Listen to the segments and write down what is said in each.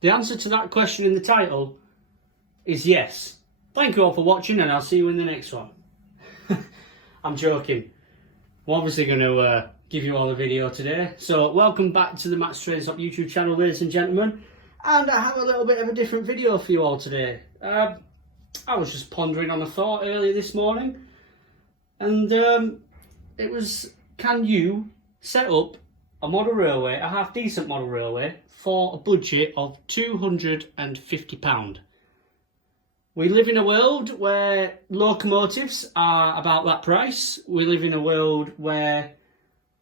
The answer to that question in the title is yes. Thank you all for watching, and I'll see you in the next one. I'm joking. I'm obviously going to give you all a video today. So welcome back to the mattstrainstop YouTube channel, ladies and gentlemen. And I have a little bit of a different video for you all today. I was just pondering on a thought earlier this morning, and it was, can you set up a model railway, a half decent model railway, for a budget of £250? We live in a world where locomotives are about that price. We live in a world where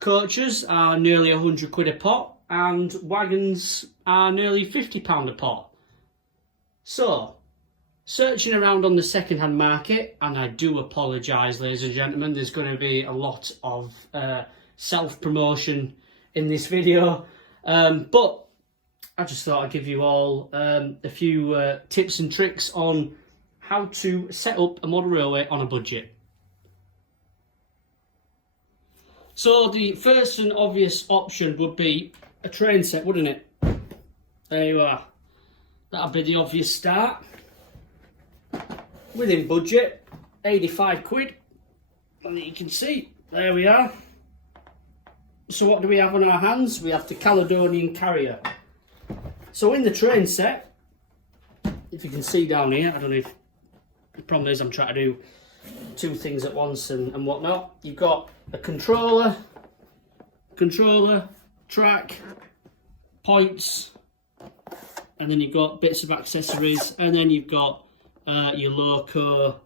coaches are nearly £100 a pot and wagons are nearly £50 a pot. So, searching around on the second-hand market, and I do apologise, ladies and gentlemen, there's going to be a lot of self-promotion in this video, but I just thought I'd give you all a few tips and tricks on how to set up a model railway on a budget. So the first and obvious option would be a train set, wouldn't it? There you are. That'll be the obvious start. Within budget, £85. And you can see, there we are. So what do we have on our hands? We have the Caledonian Carrier. So in the train set, if you can see down here, I don't know if, the problem is I'm trying to do two things at once and whatnot. You've got a controller, track, points, and then you've got bits of accessories, and then you've got your loco,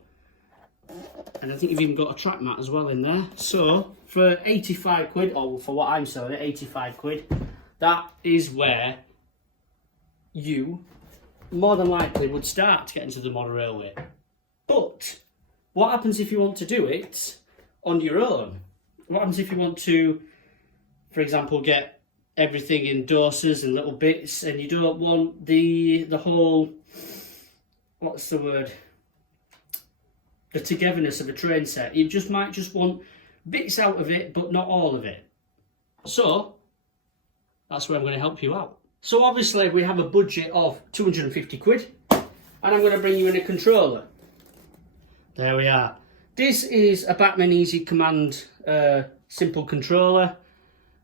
and I think you've even got a track mat as well in there. So for £85, or for what I'm selling it, £85, that is where you more than likely would start to get into the model railway. But what happens if you want to do it on your own? What happens if you want to, for example, get everything in doses and little bits, and you don't want the whole, what's the word, the togetherness of a train set? You might just want bits out of it, but not all of it. So that's where I'm going to help you out. So obviously we have a budget of £250, and I'm going to bring you in a controller. There we are. This is a Bachmann Easy Command simple controller.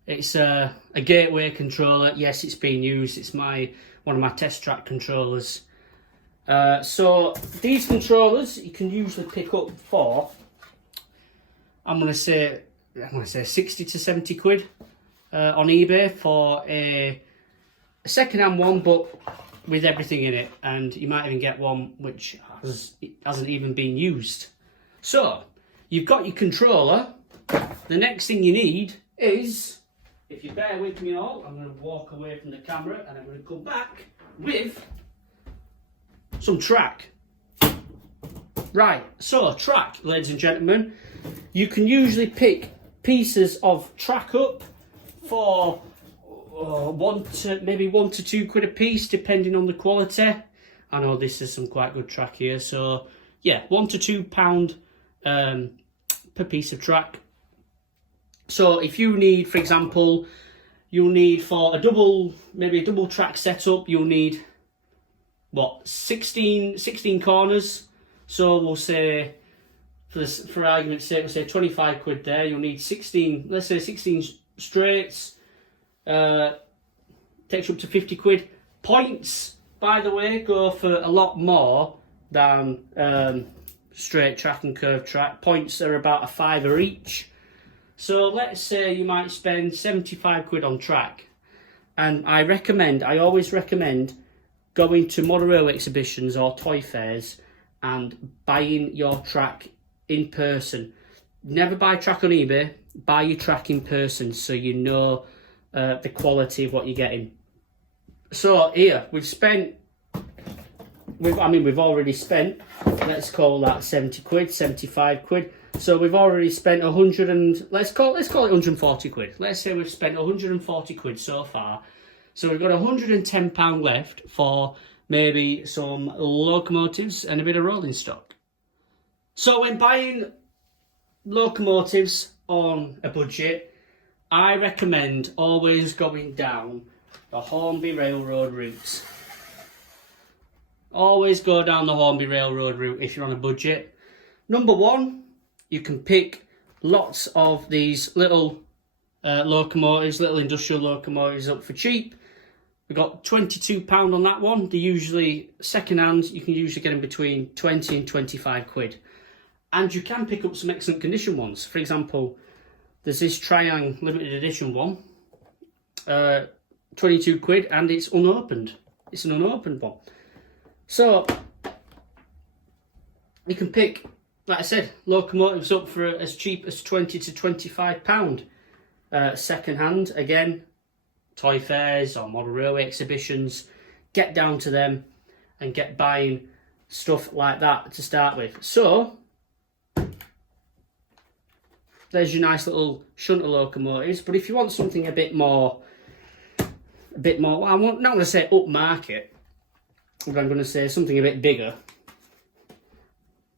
It's a gateway controller. Yes, it's being used. It's one of my test track controllers. So these controllers you can usually pick up for, I'm going to say 60 to 70 quid on eBay for a second-hand one, but with everything in it, and you might even get one which hasn't even been used. So you've got your controller. The next thing you need is, if you bear with me all, I'm going to walk away from the camera and I'm going to come back with some track. Right, so track, ladies and gentlemen, you can usually pick pieces of track up for maybe £1 to £2 a piece, depending on the quality. I know this is some quite good track here, so yeah, £1 to £2 per piece of track. So if you need, for example, you'll need for maybe a double track setup, you'll need what, 16 corners. So we'll say, for argument's sake, we'll say £25 there. You'll need 16, let's say 16 straights. Takes you up to £50. Points, by the way, go for a lot more than straight track and curved track. Points are about a £5 each. So let's say you might spend £75 on track, and I always recommend going to model railway exhibitions or toy fairs and buying your track in person. Never buy track on eBay, buy your track in person so you know the quality of what you're getting. So here we've already spent, let's call that 70 quid, 75 quid. So we've already spent let's call it 140 quid. Let's say we've spent 140 quid so far. So we've got £110 left for maybe some locomotives and a bit of rolling stock. So when buying locomotives on a budget, I recommend always going down the Hornby railroad route. Always go down the Hornby Railroad route if you're on a budget. Number one, you can pick lots of these little locomotives, little industrial locomotives up for cheap. We got £22 on that one. They're usually second hand. You can usually get them between 20 and 25 quid. And you can pick up some excellent condition ones. For example, there's this Triang limited edition one, 22 quid, and it's unopened. It's an unopened one. So you can pick, like I said, locomotives up for as cheap as 20 to 25 pound. Second hand, again, toy fairs or model railway exhibitions. Get down to them and get buying stuff like that to start with. So there's your nice little shunter locomotives. But if you want something a bit more, well, I'm not going to say upmarket, but I'm going to say something a bit bigger.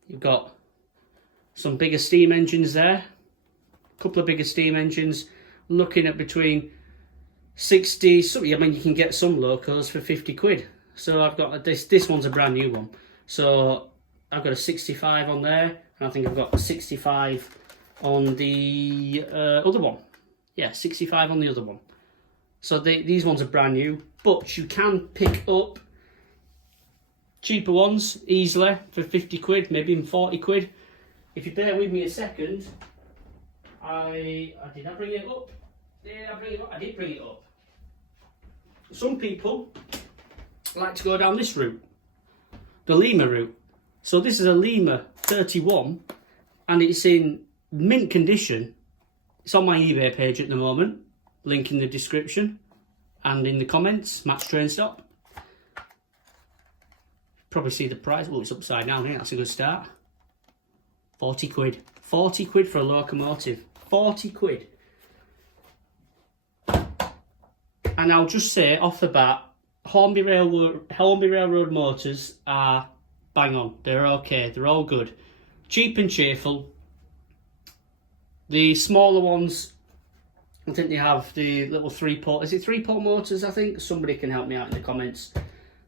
You've got some bigger steam engines there, a couple of bigger steam engines, looking at between 60, I mean, you can get some locos for 50 quid. So I've got this one's a brand new one. So I've got a 65 on there, and I think I've got a 65 on the other one. Yeah, 65 on the other one. So these ones are brand new, but you can pick up cheaper ones easily for 50 quid, maybe even 40 quid. If you bear with me a second, did I bring it up? Did I bring it up? I did bring it up. Some people like to go down this route, the Lima route. So this is a Lima 31, and it's in mint condition. It's on my eBay page at the moment. Link in the description and in the comments. mattstrainstop. Probably see the price. Oh, it's upside down here. That's a good start. 40 quid. 40 quid for a locomotive. 40 quid. And I'll just say off the bat, Hornby Railroad motors are bang on. They're okay. They're all good. Cheap and cheerful. The smaller ones, I think they have the little 3-pole. Is it 3-pole motors, I think? Somebody can help me out in the comments.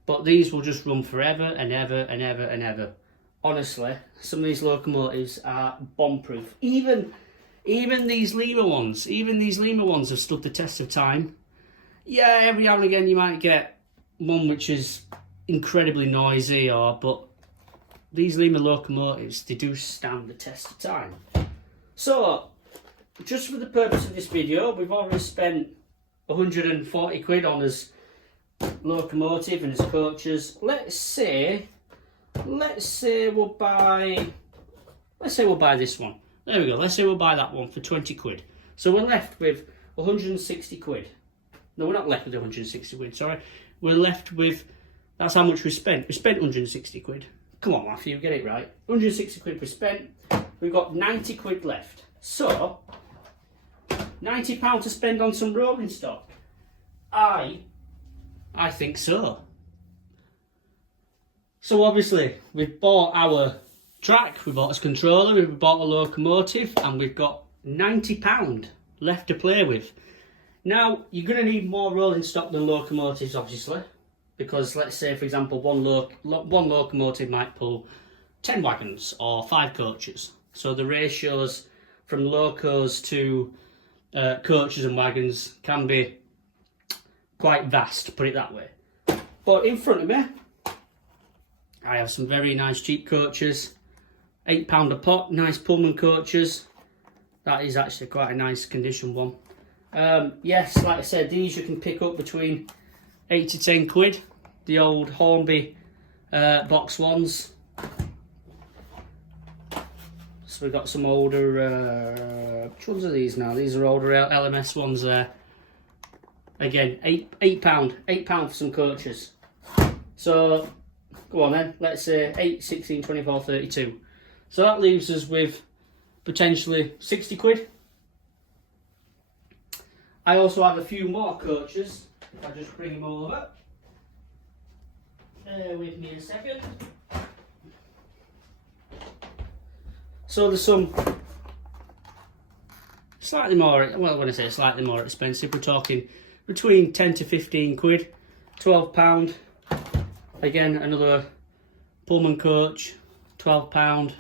But these will just run forever and ever and ever and ever. Honestly, some of these locomotives are bomb-proof. Even these Lima ones. Even these Lima ones have stood the test of time. Yeah, every now and again you might get one which is incredibly noisy, but these Lima locomotives, they do stand the test of time. So, just for the purpose of this video, we've already spent 140 quid on his locomotive and his coaches. Let's say we'll buy this one. There we go. Let's say we'll buy that one for 20 quid. So we're left with 160 quid. No, we're not left with 160 quid, sorry. We're left with, that's how much we spent. We spent 160 quid. Come on, Matthew, get it right. 160 quid we spent. We've got 90 quid left. So, £90 to spend on some rolling stock. I think so. So obviously, we've bought our track, we bought his controller, we bought a locomotive, and we've got £90 left to play with. Now, you're going to need more rolling stock than locomotives, obviously, because let's say, for example, one locomotive might pull 10 wagons or 5 coaches. So the ratios from locos to coaches and wagons can be quite vast, put it that way. But in front of me, I have some very nice cheap coaches, £8 a pot, nice Pullman coaches. That is actually quite a nice condition one. Yes, like I said, these you can pick up between 8 to 10 quid. The old Hornby box ones. So we've got some older, which ones are these now? These are older LMS ones there. Again, £8 for some coaches. So, go on then, let's say 8, 16, 24, 32. So that leaves us with potentially 60 quid. I also have a few more coaches. If I just bring them over. Bear with me a second. So there's some slightly more, well, when I say slightly more expensive, we're talking between 10 to 15 quid, £12. Again, another Pullman coach, £12.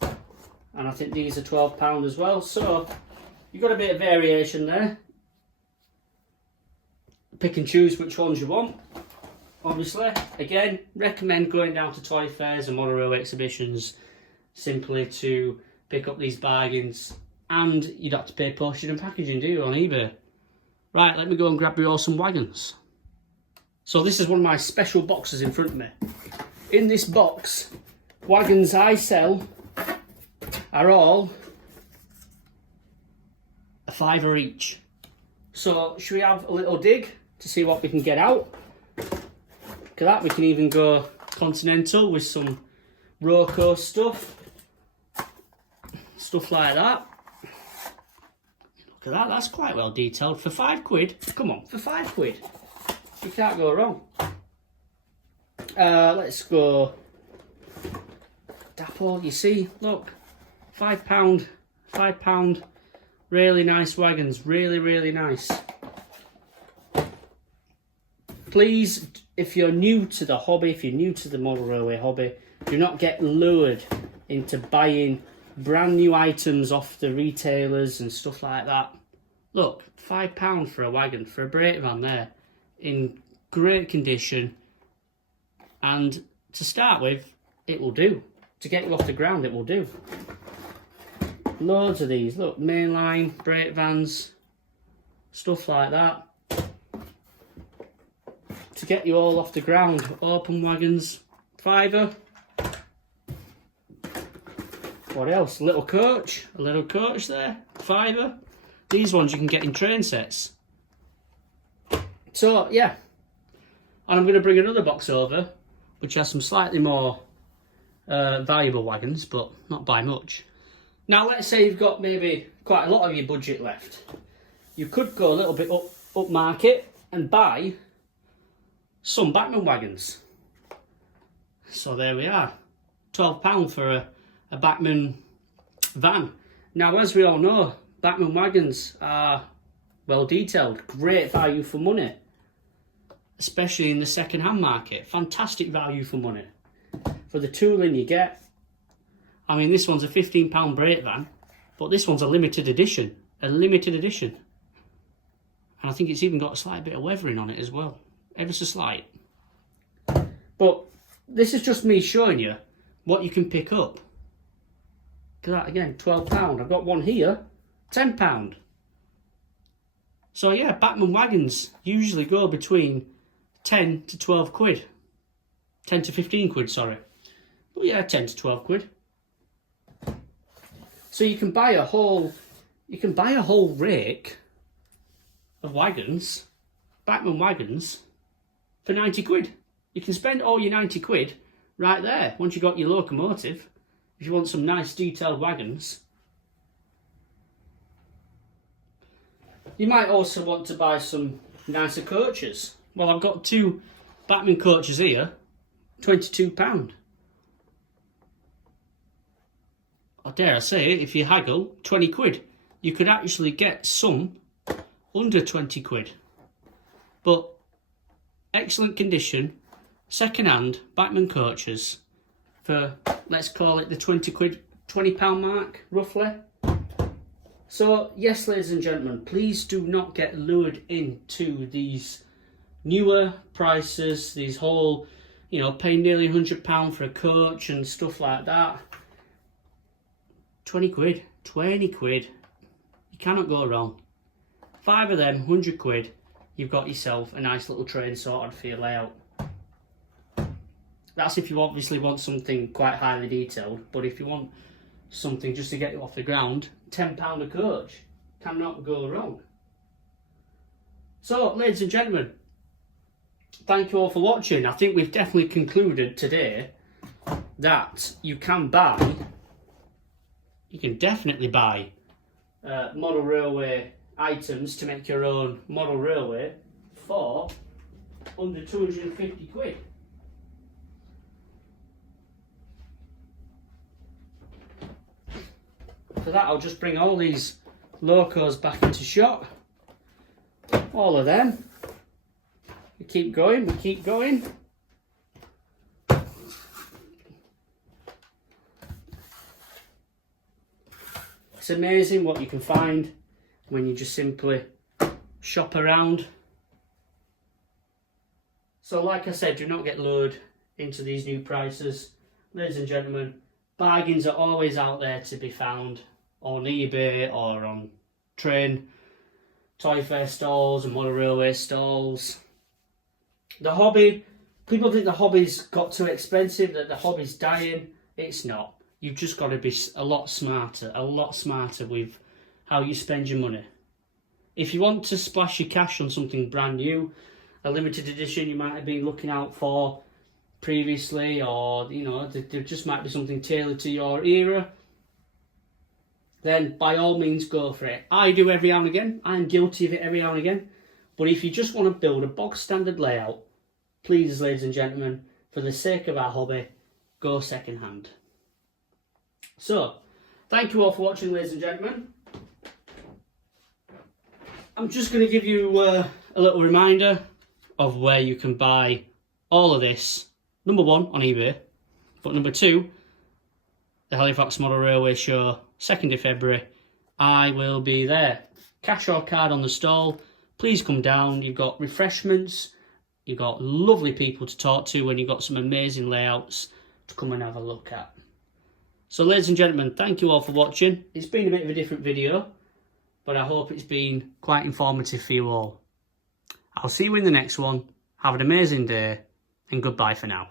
And I think these are £12 as well. So you've got a bit of variation there. Pick and choose which ones you want. Obviously, again, recommend going down to toy fairs and model railway exhibitions simply to pick up these bargains. And you don't have to pay postage and packaging, do you, on eBay? Right, let me go and grab you all some wagons. So this is one of my special boxes in front of me. In this box, wagons I sell are all a £5 each. So should we have a little dig to see what we can get out? Look at that, we can even go continental with some Roco stuff like that. Look at that, that's quite well detailed for £5. Come on, for £5, you can't go wrong. Let's go Dapple. You see, look, £5, really nice wagons, really nice. Please, if you're new to the hobby, if you're new to the model railway hobby, do not get lured into buying brand new items off the retailers and stuff like that. Look, £5 for a wagon, for a brake van there, in great condition, and to start with, it will do. To get you off the ground, it will do. Loads of these, look, mainline, brake vans, stuff like that. To get you all off the ground, open wagons, £5. What else? A little coach there, £5. These ones you can get in train sets. So yeah, and I'm going to bring another box over, which has some slightly more valuable wagons, but not by much. Now let's say you've got maybe quite a lot of your budget left. You could go a little bit up market and buy some Bachmann wagons. So there we are, £12 for a Bachmann van. Now, as we all know, Bachmann wagons are well detailed, great value for money, especially in the second-hand market. Fantastic value for money. For the tooling you get, I mean, this one's a £15 brake van, but this one's a limited edition. And I think it's even got a slight bit of weathering on it as well. Ever so slight. But this is just me showing you what you can pick up. Look at that again, £12. I've got one here, £10. So yeah, Bachmann wagons usually go between 10 to 12 quid. 10 to 15 quid, sorry. But yeah, 10 to 12 quid. So you can buy a whole rake of wagons, Bachmann wagons, for 90 quid. You can spend all your 90 quid right there once you've got your locomotive, if you want some nice detailed wagons. You might also want to buy some nicer coaches. Well, I've got two Bachmann coaches here, £22. Or dare I say it, if you haggle, 20 quid. You could actually get some under 20 quid. But excellent condition, second-hand Bachmann coaches for, let's call it the £20 mark, roughly. So, yes, ladies and gentlemen, please do not get lured into these newer prices, these whole, paying nearly £100 for a coach and stuff like that. 20 quid, you cannot go wrong. 5 of them, 100 quid, you've got yourself a nice little train sorted for your layout. That's if you obviously want something quite highly detailed, but if you want something just to get you off the ground, £10 a coach, cannot go wrong. So, ladies and gentlemen, thank you all for watching. I think we've definitely concluded today that you can definitely buy model railway items to make your own model railway for under 250 quid. For that, I'll just bring all these locos back into shot. All of them. We keep going. It's amazing what you can find when you just simply shop around. So like I said, do not get lured into these new prices. Ladies and gentlemen, bargains are always out there to be found on eBay or on train, toy fair stalls and model railway stalls. The hobby, people think the hobby's got too expensive, that the hobby's dying. It's not. You've just got to be a lot smarter with how you spend your money. If you want to splash your cash on something brand new, a limited edition you might have been looking out for previously, or you know, there just might be something tailored to your era, then by all means go for it. I do every now and again. I'm guilty of it every now and again. But if you just want to build a bog standard layout, please, ladies and gentlemen, for the sake of our hobby, go second hand. So, thank you all for watching, ladies and gentlemen. I'm just going to give you a little reminder of where you can buy all of this. Number one, on eBay. But number two, the Halifax Model Railway Show, 2nd of February. I will be there. Cash or card on the stall. Please come down. You've got refreshments. You've got lovely people to talk to, and you've got some amazing layouts to come and have a look at. So ladies and gentlemen, thank you all for watching. It's been a bit of a different video, but I hope it's been quite informative for you all. I'll see you in the next one. Have an amazing day, and goodbye for now.